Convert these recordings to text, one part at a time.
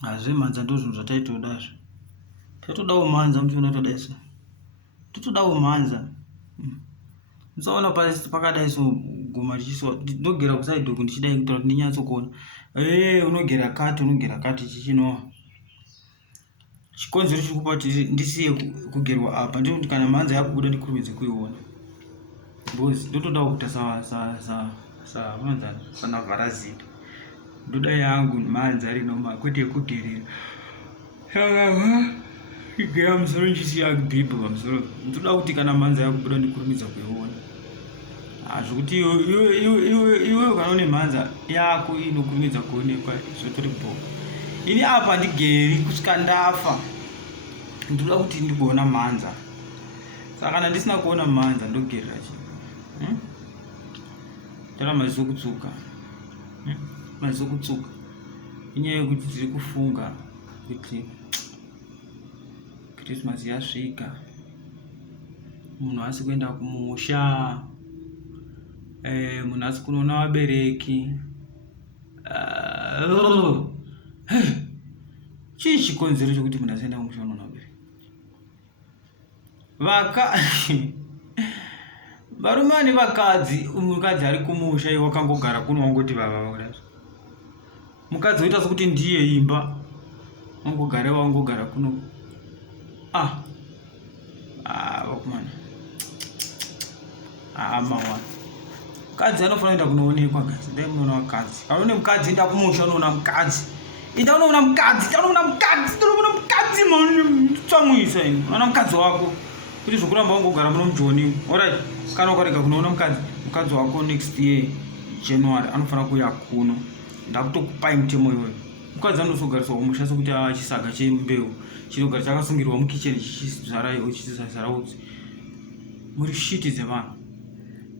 Manza ndo zvinhu zvataitodazvo. Tatodawo manza muchiona todaiso. Totodawo manza. Musaona pakadai so goma richiswa ndogera kusaidho ndichidai kutaura kuti ndinyatsokuona. Unogera kati chichinowa. Chikonzero chikupa kuti ndisiye kugerwa apa ndikuti kana manza yakubuda ndikurumidze kuiona. Bozi ndotodawo kuita sana varazida. Ndoda yangu manza rinoma kwete kugerera. Igea musoro nchisiya bhibho pamusoro. Ndoda kuti kana manza yakubuda ndikurumidza kuiona. Zvekuti iwe ukaona manza yako inokurumidza kuonekwa zvotori bhoko. Ini apa ndigeri kusvika ndafa. Ndoda kuti ndigoona manza. Saka kana ndisina kuona manza ndogerera chi. Tara maziso kutsuka. Maziso kutsuka. Inyaya yekuti tiri kufunga kuti Christmas yasvika. Munhu asi kuenda kumusha. Munhu asi kunoona vabereki. Chii chikonzero chokuti munhu asaenda kumusha unoona vabereki? Varume vane vakadzi, mukadzi ari kumusha iwe wakangogara kuno wangoti baba kudai. Mukadzi oita sokuti ndiye imba. Wangogara kuno. Wakumana. Mawa. Mukadzi anofanira kuenda kunoonekwa gazi. Ndai munoona vakadzi. Kana une mukadzi enda kumusha unoona mukadzi. Enda unoona mukadzi mani tsamwisa ini. Unoona mukadzi wako. Kuti zvokuramba wangogara muno mujoni. Alright. Kana ukarega kunoona mukadzi wako next year January anofanira kuuya kuno. Ndakutokupai mutemo iwoyo. Mukadzi anosogariswa kumusha sokuti chisaga chembeu chinogara chakasungirwa mukicheni chichizara utsi. Muri shiti dzevanhu.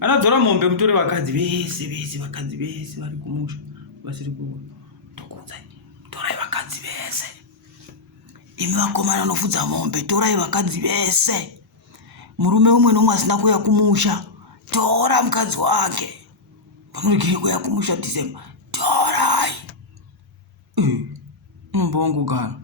Anadzora mombe mutore vakadzi vese vari kumusha vasiri kutokunzai. Torai vakadzi vese. Imi vakomana vanofudza mombe torai vakadzi vese. Murume umwe nomwe asina kuuya kumusha tora mukadzi wake. Pamuregere kuuya kumusha December torai. Unomba wangogara.